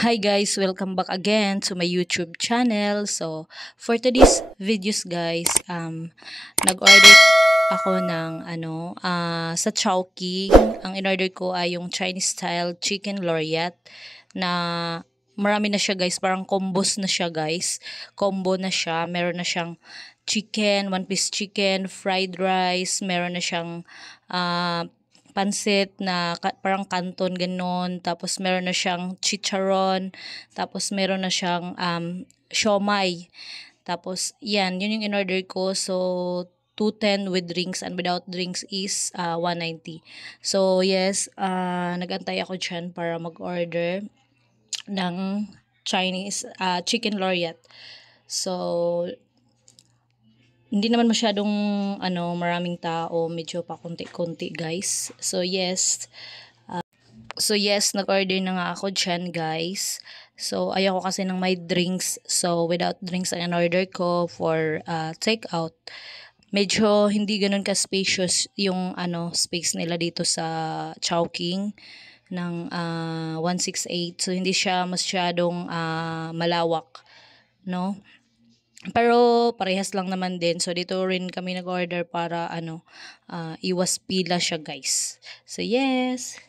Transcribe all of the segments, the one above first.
Hi guys, welcome back again to my YouTube channel. So, for today's videos guys, nag-order ako ng sa Chowking. Ang in-order ko ay yung Chinese style chicken loriat na marami na siya guys, parang combos na siya guys. Combo na siya, meron na siyang chicken, one piece chicken, fried rice, meron na siyang pansit na parang canton ganon, tapos meron na siyang chicharon, tapos meron na siyang siomai. Tapos yan, yun yung in-order ko. So 210 with drinks, and without drinks is 190. So yes, nagantay ako dyan para mag-order ng Chinese chicken loriat. So hindi naman masyadong maraming tao, medyo pa konti-konti guys. So yes, nag-order na nga ako dyan guys. So ayoko kasi ng may drinks. So without drinks ang in-order ko for take out. Medyo hindi ganun ka spacious yung space nila dito sa Chowking ng 168. So hindi siya masyadong malawak, no? Pero parehas lang naman din. So dito rin kami nag-order para iwas pila siya guys. So yes.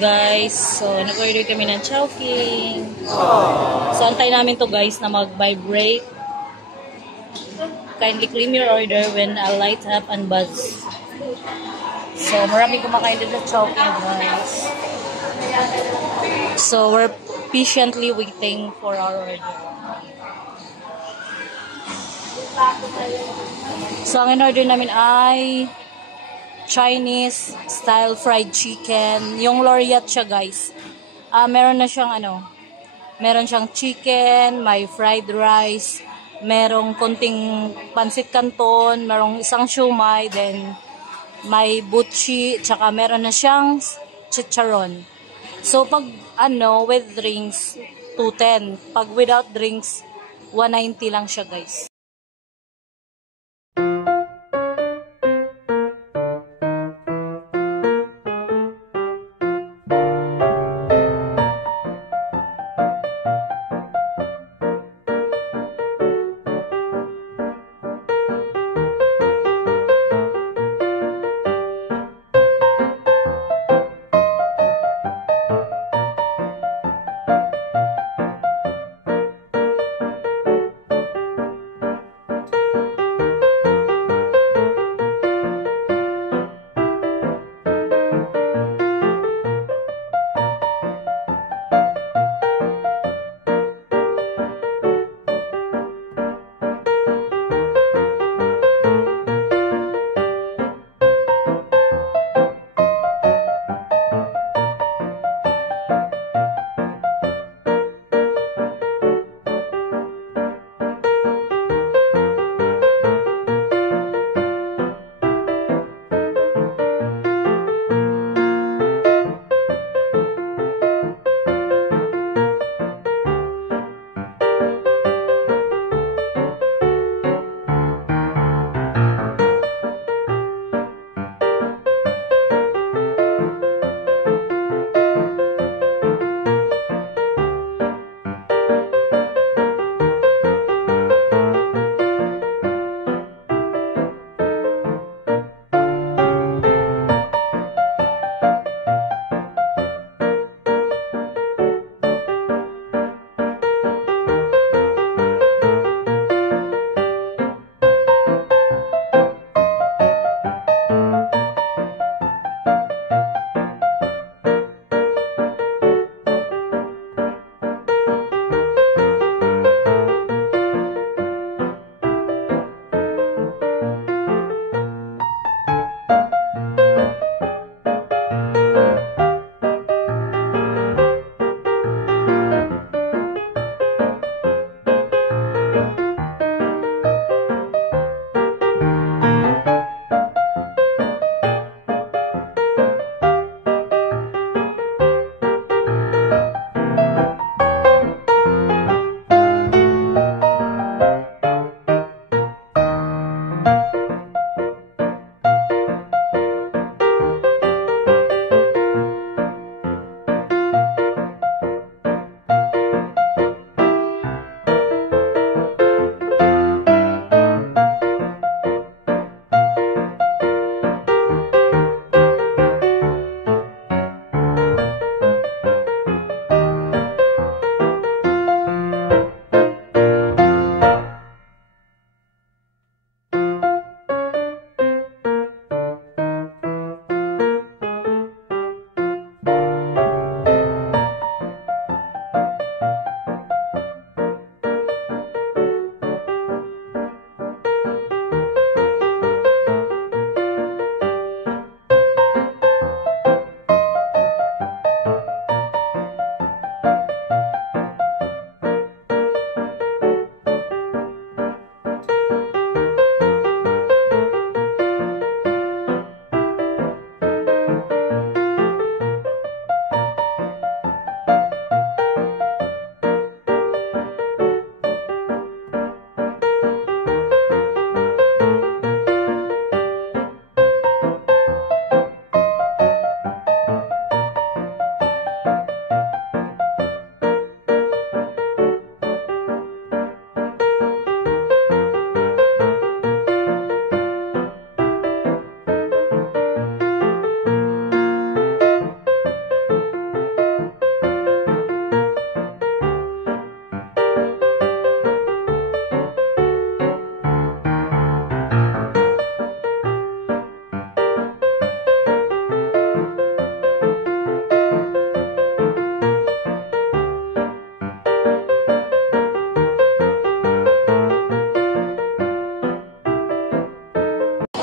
Guys, so nag-order kami ng Chowking. So antay namin to guys na mag-vibrate. Kindly claim your order when I light up and buzz. So maraming kumakain din sa Chowking guys. So we're patiently waiting for our order. So ang in-order namin ay Chinese style fried chicken. Yung loriat siya guys. Meron na siyang meron siyang chicken, may fried rice, merong konting pansit canton, merong isang siomai, then may butchi, tsaka meron na siyang chicharon. So pag with drinks 210, pag without drinks 190 lang siya guys.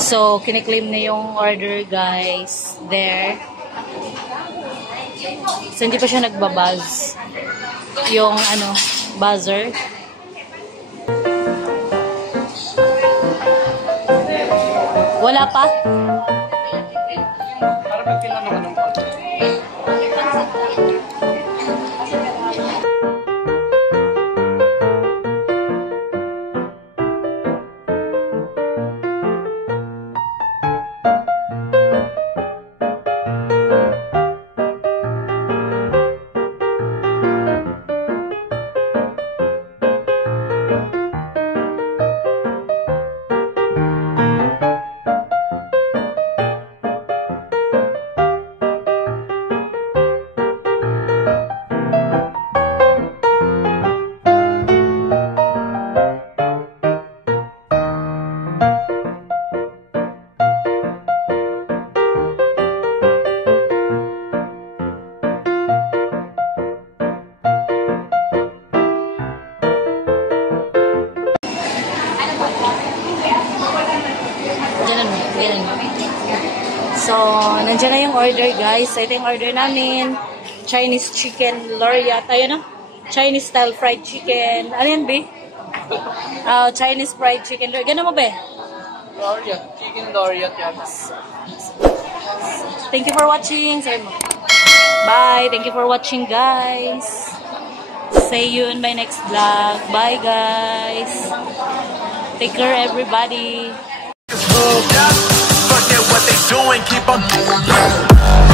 So, kiniklaim na yung order, guys. There. So, hindi pa siya nagbabuzz. Yung, buzzer. Wala pa? Para magkilala ko ng Ganun. So, nandiyan na yung order, guys. So, ito yung order namin. Chinese chicken loriat. Ayun, no? Chinese style fried chicken. Ano yan, be? Chinese fried chicken. Ganun mo, be? Loriat. Chicken Loriat yan. Thank you for watching. Sabi mo. Bye. Thank you for watching, guys. See you in my next vlog. Bye, guys. Take care, everybody. Forget what they doing, keep on doing.